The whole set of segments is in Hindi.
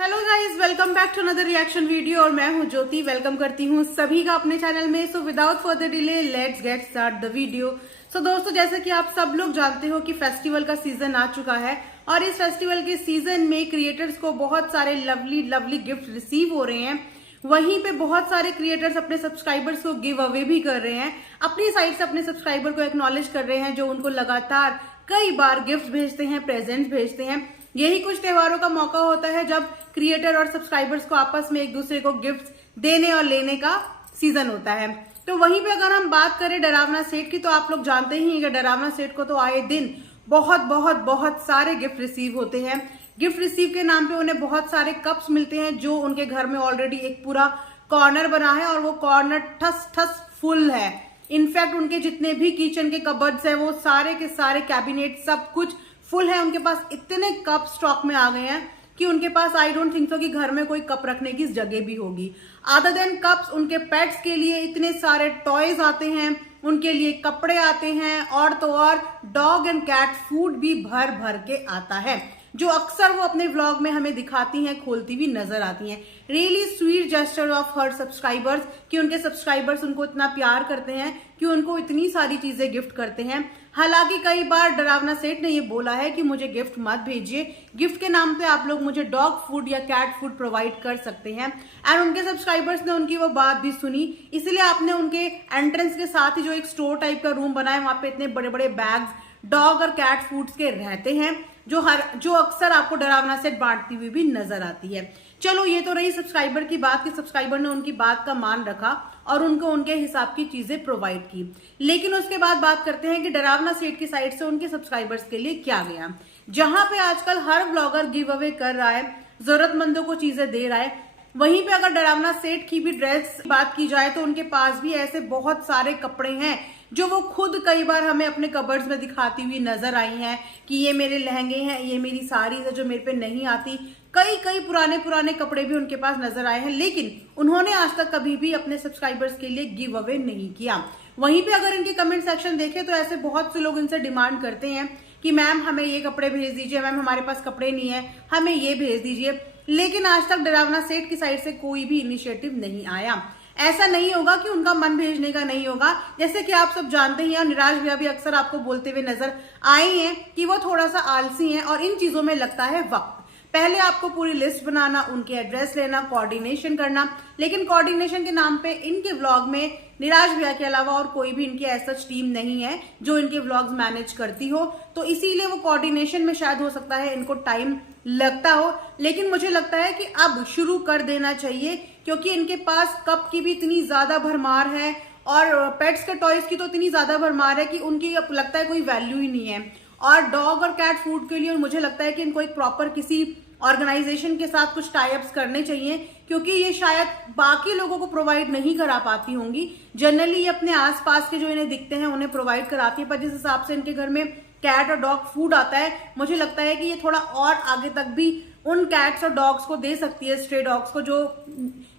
Hello guys, welcome back to another reaction video. और मैं हूं ज्योति, वेलकम करती हूं सभी का अपने चैनल में। So without further delay let's get start the video. So दोस्तों, जैसे कि आप सब लोग जानते हो कि फेस्टिवल का सीजन आ चुका है और इस फेस्टिवल के सीजन में क्रिएटर्स को बहुत सारे लवली लवली गिफ्ट रिसीव हो रहे हैं। वहीं पे बहुत सारे क्रिएटर्स अपने सब्सक्राइबर्स को गिव अवे भी कर रहे हैं, अपनी साइड से अपने सब्सक्राइबर को एक्नॉलेज कर रहे हैं जो उनको लगातार कई बार गिफ्ट भेजते हैं, प्रेजेंट्स भेजते हैं। यही कुछ त्योहारों का मौका होता है जब क्रिएटर और सब्सक्राइबर्स को आपस में एक दूसरे को गिफ्ट देने और लेने का सीजन होता है। तो वहीं पे अगर हम बात करें डरावना सेठ की, तो आप लोग जानते ही हैं कि डरावना सेठ को तो आए दिन बहुत बहुत बहुत सारे गिफ्ट रिसीव होते हैं। गिफ्ट रिसीव के नाम पे उन्हें बहुत सारे कप्स मिलते हैं जो उनके घर में ऑलरेडी एक पूरा कॉर्नर बना है और वो कॉर्नर ठस ठस फुल है। इनफैक्ट उनके जितने भी किचन के कबर्ड्स हैं वो सारे के सारे कैबिनेट सब कुछ फुल है। उनके पास इतने कप स्टॉक में आ गए हैं कि उनके पास आई डोंट थिंक सो कि घर में कोई कप रखने की जगह भी होगी। अदर देन कप्स, उनके पेट्स के लिए इतने सारे टॉयज आते हैं, उनके लिए कपड़े आते हैं और तो और डॉग एंड कैट फूड भी भर भर के आता है, जो अक्सर वो अपने व्लॉग में हमें दिखाती हैं, खोलती हुई नजर आती हैं। Really sweet gesture of her subscribers कि उनके सब्सक्राइबर्स उनको इतना प्यार करते हैं कि उनको इतनी सारी चीजें गिफ्ट करते हैं। हालांकि कई बार डरावना सेठ ने ये बोला है कि मुझे गिफ्ट मत भेजिए, गिफ्ट के नाम पे आप लोग मुझे डॉग फूड या कैट फूड प्रोवाइड कर सकते हैं। एंड उनके सब्सक्राइबर्स ने उनकी वो बात भी सुनी, इसलिए आपने उनके एंट्रेंस के साथ ही जो एक स्टोर टाइप का रूम बनाया, वहां पे इतने बड़े बड़े बैग्स डॉग और कैट फूड्स के रहते हैं जो अक्सर आपको डरावना सेठ बांटती हुई भी नजर आती है। चलो, ये तो रही सब्सक्राइबर की बात कि सब्सक्राइबर ने उनकी बात का मान रखा और उनको उनके हिसाब की चीजें प्रोवाइड की। लेकिन उसके बाद बात करते हैं कि डरावना सेठ की साइड से उनके सब्सक्राइबर्स के लिए क्या गया। जहां पे आजकल हर ब्लॉगर गिव अवे कर रहा है, जरूरतमंदों को चीजें दे रहा है, वहीं पे अगर डरावना सेठ की भी ड्रेस की बात की जाए तो उनके पास भी ऐसे बहुत सारे कपड़े हैं जो वो खुद कई बार हमें अपने कबर्ड्स में दिखाती हुई नजर आई हैं कि ये मेरे लहंगे हैं, ये मेरी साड़ी है जो मेरे पे नहीं आती। कई कई पुराने पुराने कपड़े भी उनके पास नजर आए हैं, लेकिन उन्होंने आज तक कभी भी अपने सब्सक्राइबर्स के लिए गिव अवे नहीं किया। वहीं पे अगर इनके कमेंट सेक्शन देखें तो ऐसे बहुत से लोग इनसे डिमांड करते हैं कि मैम हमें ये कपड़े भेज दीजिए, मैम हमारे पास कपड़े नहीं है, हमें ये भेज दीजिए। लेकिन आज तक डरावना सेठ की साइड से कोई भी इनिशिएटिव नहीं आया। ऐसा नहीं होगा कि उनका मन भेजने का नहीं होगा, जैसे कि आप सब जानते हैं और निराश भैया भी अक्सर आपको बोलते हुए नजर आए हैं कि वो थोड़ा सा आलसी हैं और इन चीजों में लगता है वक्त। पहले आपको पूरी लिस्ट बनाना, उनके एड्रेस लेना, कोऑर्डिनेशन करना, लेकिन कोऑर्डिनेशन के नाम पे इनके व्लॉग में निराश भैया के अलावा और कोई भी इनकी ऐसा टीम नहीं है जो इनके व्लॉग्स मैनेज करती हो। तो इसीलिए वो कोऑर्डिनेशन में शायद हो सकता है इनको टाइम लगता हो, लेकिन मुझे लगता है कि अब शुरू कर देना चाहिए क्योंकि इनके पास कप की भी इतनी ज्यादा भरमार है और पेट्स के टॉयज की तो इतनी ज्यादा भरमार है कि उनकी अब लगता है कोई वैल्यू ही नहीं है। और डॉग और कैट फूड के लिए मुझे लगता है कि इनको एक प्रॉपर किसी ऑर्गेनाइजेशन के साथ कुछ टाई अप्स करने चाहिए क्योंकि ये शायद बाकी लोगों को प्रोवाइड नहीं करा पाती होंगी। जनरली ये अपने आसपास के जो इन्हें दिखते हैं उन्हें प्रोवाइड कराती है, पर जिस हिसाब से इनके घर में कैट और डॉग फूड आता है, मुझे लगता है कि ये थोड़ा और आगे तक भी उन कैट्स और डॉग्स को दे सकती है, स्ट्रे डॉग्स को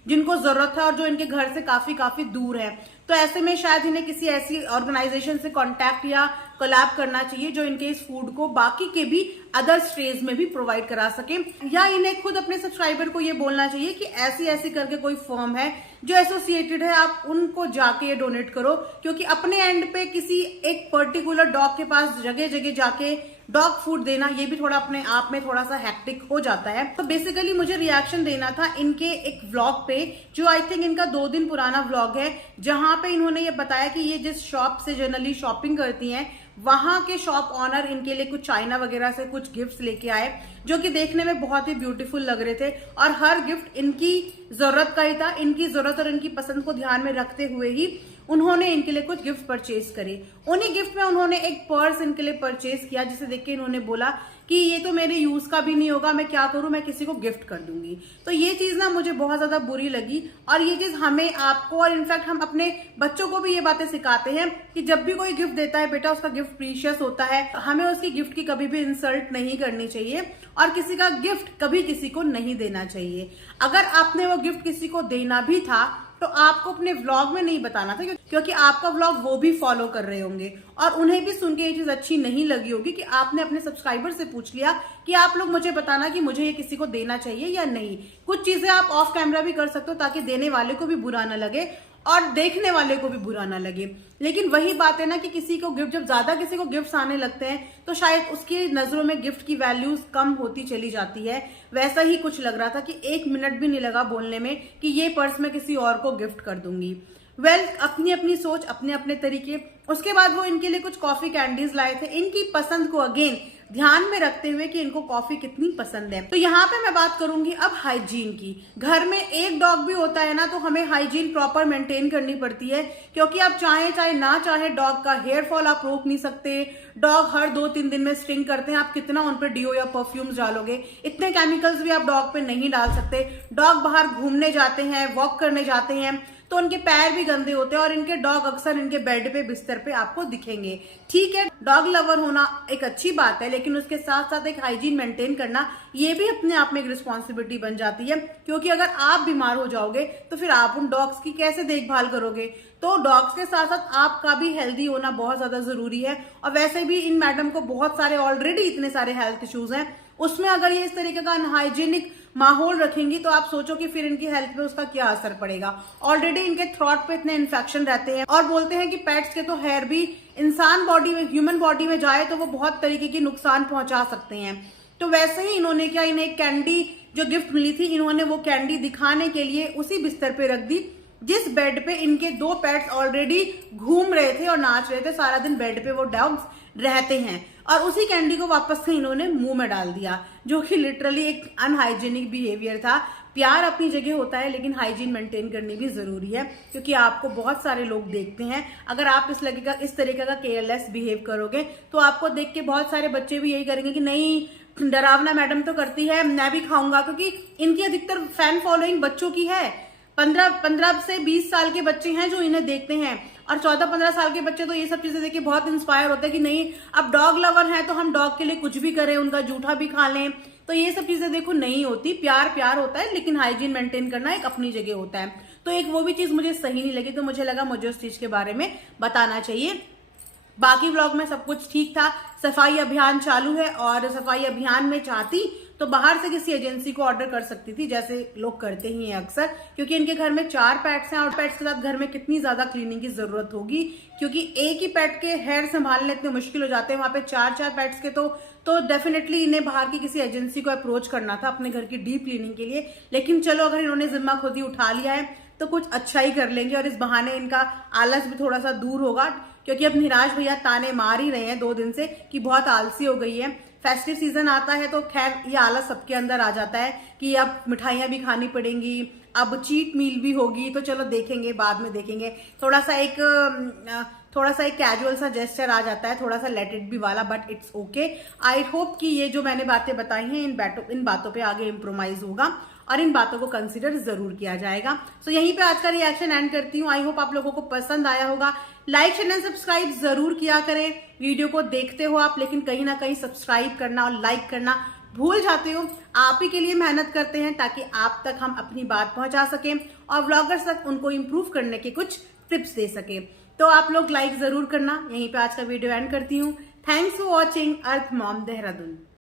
जिनको जरूरत है और जो इनके घर से काफी काफी दूर है। तो ऐसे में शायद इन्हें किसी ऐसी ऑर्गेनाइजेशन से कांटेक्ट या कोलैब करना चाहिए जो इनके इस फूड को बाकी के भी अदर स्ट्रेज में भी प्रोवाइड करा सके, या इन्हें खुद अपने सब्सक्राइबर को ये बोलना चाहिए कि ऐसी ऐसी करके कोई फर्म है जो एसोसिएटेड है, आप उनको जाके ये डोनेट करो। क्योंकि अपने एंड पे किसी एक पर्टिकुलर डॉग के पास जगह जगह जाके डॉग फूड देना ये भी थोड़ा अपने आप में थोड़ा सा हैक्टिक हो जाता है। तो बेसिकली मुझे रिएक्शन देना था इनके एक व्लॉग पे जो आई थिंक इनका 2 दिन पुराना व्लॉग है, जहां पे इन्होंने ये बताया कि ये जिस शॉप से जनरली शॉपिंग करती हैं वहां के शॉप ऑनर इनके लिए कुछ चाइना वगैरह से कुछ गिफ्ट्स लेके आए जो कि देखने में बहुत ही ब्यूटीफुल लग रहे थे और हर गिफ्ट इनकी जरूरत का ही था। इनकी जरूरत और इनकी पसंद को ध्यान में रखते हुए ही उन्होंने इनके लिए कुछ गिफ्ट परचेज करे। उन्हीं गिफ्ट में उन्होंने एक पर्स इनके लिए परचेज किया जिसे देख के इन्होंने बोला कि ये तो मेरे यूज का भी नहीं होगा, मैं क्या करूं, मैं किसी को गिफ्ट कर दूंगी। तो ये चीज ना मुझे बहुत ज्यादा बुरी लगी और ये चीज हमें, आपको और इनफैक्ट हम अपने बच्चों को भी ये बातें सिखाते हैं कि जब भी कोई गिफ्ट देता है बेटा उसका गिफ्ट प्रीशियस होता है, हमें उसकी गिफ्ट की कभी भी इंसल्ट नहीं करनी चाहिए और किसी का गिफ्ट कभी किसी को नहीं देना चाहिए। अगर आपने वो गिफ्ट किसी को देना भी था तो आपको अपने व्लॉग में नहीं बताना था, क्योंकि आपका व्लॉग वो भी फॉलो कर रहे होंगे और उन्हें भी सुन के ये चीज अच्छी नहीं लगी होगी कि आपने अपने सब्सक्राइबर से पूछ लिया कि आप लोग मुझे बताना कि मुझे ये किसी को देना चाहिए या नहीं। कुछ चीजें आप ऑफ कैमरा भी कर सकते हो ताकि देने वाले को भी बुरा ना लगे और देखने वाले को भी बुरा ना लगे। लेकिन वही बात है ना कि किसी को गिफ्ट, जब ज्यादा किसी को गिफ्ट्स आने लगते हैं तो शायद उसकी नजरों में गिफ्ट की वैल्यूज कम होती चली जाती है। वैसा ही कुछ लग रहा था कि 1 मिनट भी नहीं लगा बोलने में कि ये पर्स मैं किसी और को गिफ्ट कर दूंगी। अपनी अपनी सोच, अपने अपने तरीके। उसके बाद वो इनके लिए कुछ कॉफी कैंडीज लाए थे, इनकी पसंद को अगेन ध्यान में रखते हुए कि इनको कॉफी कितनी पसंद है। तो यहाँ पे मैं बात करूंगी अब हाइजीन की। घर में एक डॉग भी होता है ना तो हमें हाइजीन प्रॉपर मेंटेन करनी पड़ती है, क्योंकि आप चाहे ना चाहे डॉग का हेयर फॉल आप रोक नहीं सकते। डॉग हर 2-3 दिन में स्ट्रिंग करते हैं, आप कितना उन पर डिओ या परफ्यूम्स डालोगे, इतने केमिकल्स भी आप डॉग पे नहीं डाल सकते। डॉग बाहर घूमने जाते हैं, वॉक करने जाते हैं तो उनके पैर भी गंदे होते हैं और इनके डॉग अक्सर इनके बेड पे, बिस्तर पे आपको दिखेंगे। ठीक है, डॉग लवर होना एक अच्छी बात है, लेकिन उसके साथ साथ एक हाइजीन मेंटेन करना ये भी अपने आप में एक रिस्पॉन्सिबिलिटी बन जाती है, क्योंकि अगर आप बीमार हो जाओगे तो फिर आप उन डॉग्स की कैसे देखभाल करोगे। तो डॉग्स के साथ साथ आपका भी हेल्दी होना बहुत ज्यादा जरूरी है। और वैसे भी इन मैडम को बहुत सारे ऑलरेडी इतने सारे हेल्थ इश्यूज हैं, उसमें अगर ये इस तरीके का अनहाइजीनिक माहौल रखेंगी तो आप सोचो कि फिर इनकी हेल्थ पे उसका क्या असर पड़ेगा। ऑलरेडी इनके थ्रॉट पे इतने इन्फेक्शन रहते हैं और बोलते हैं कि पेट्स के तो हेयर भी इंसान बॉडी में, ह्यूमन बॉडी में जाए तो वो बहुत तरीके की नुकसान पहुंचा सकते हैं। तो वैसे ही इन्होंने क्या, इन्हें एक कैंडी जो गिफ्ट मिली थी, इन्होंने वो कैंडी दिखाने के लिए उसी बिस्तर पे रख दी जिस बेड पे इनके 2 पेट्स ऑलरेडी घूम रहे थे और नाच रहे थे। सारा दिन बेड पे वो डॉग्स रहते हैं और उसी कैंडी को वापस से इन्होंने मुंह में डाल दिया, जो कि लिटरली एक अनहाइजीनिक बिहेवियर था। प्यार अपनी जगह होता है, लेकिन हाइजीन मेंटेन करनी भी जरूरी है, क्योंकि आपको बहुत सारे लोग देखते हैं। अगर आप इस तरीके का केयरलेस बिहेव करोगे तो आपको देख के बहुत सारे बच्चे भी यही करेंगे कि नहीं, डरावना मैडम तो करती है, मैं भी खाऊंगा। क्योंकि इनकी अधिकतर फैन फॉलोइंग बच्चों की है। 15 से 20 साल के बच्चे हैं जो इन्हें देखते हैं और 14-15 साल के बच्चे तो ये सब चीजें देख के बहुत इंस्पायर होते हैं कि नहीं, अब डॉग लवर हैं तो हम डॉग के लिए कुछ भी करें, उनका जूठा भी खा लें। तो ये सब चीजें देखो नहीं होती। प्यार होता है, लेकिन हाइजीन मेंटेन करना एक अपनी जगह होता है। तो एक वो भी चीज मुझे सही नहीं लगी, तो मुझे लगा मुझे उस चीज के बारे में बताना चाहिए। बाकी व्लॉग में सब कुछ ठीक था। सफाई अभियान चालू है और सफाई अभियान में चाहती तो बाहर से किसी एजेंसी को ऑर्डर कर सकती थी, जैसे लोग करते ही हैं अक्सर, क्योंकि इनके घर में 4 पेट्स हैं और पेट्स के साथ घर में कितनी ज्यादा क्लीनिंग की जरूरत होगी, क्योंकि एक ही पेट के हेयर संभालने इतने मुश्किल हो जाते हैं। वहां पे 4 पेट्स के तो डेफिनेटली इन्हें बाहर की किसी एजेंसी को अप्रोच करना था अपने घर की डीप क्लीनिंग के लिए। लेकिन चलो, अगर इन्होंने जिम्मा खुद ही उठा लिया है तो कुछ अच्छा ही कर लेंगे और इस बहाने इनका आलस भी थोड़ा सा दूर होगा, क्योंकि अब निराश भैया ताने मार ही रहे हैं 2 दिन से कि बहुत आलसी हो गई है। फेस्टिव सीजन आता है तो खैर ये आलस सबके अंदर आ जाता है कि अब मिठाइयां भी खानी पड़ेंगी, अब चीट मील भी होगी। तो चलो देखेंगे, बाद में देखेंगे। थोड़ा सा एक कैजुअल सा जेस्चर आ जाता है, थोड़ा सा लेट इट बी वाला, but it's okay. I hope कि ये जो मैंने बातें बताई हैं इन बातों पे आगे इम्प्रोमाइज होगा और इन बातों को कंसीडर जरूर किया जाएगा। सो यहीं पे आज का रिएक्शन एंड करती हूँ। आई होप आप लोगों को पसंद आया होगा। लाइक शेयर एंड सब्सक्राइब जरूर किया करें। वीडियो को देखते हो आप, लेकिन कहीं ना कहीं सब्सक्राइब करना और लाइक करना भूल जाते हो। आप ही के लिए मेहनत करते हैं ताकि आप तक हम अपनी बात पहुंचा सकें और व्लॉगर्स तक उनको इम्प्रूव करने के कुछ टिप्स दे सके। तो आप लोग लाइक जरूर करना। यहीं पे आज का वीडियो एंड करती हूँ। Thanks for watching earth mom Dehradun.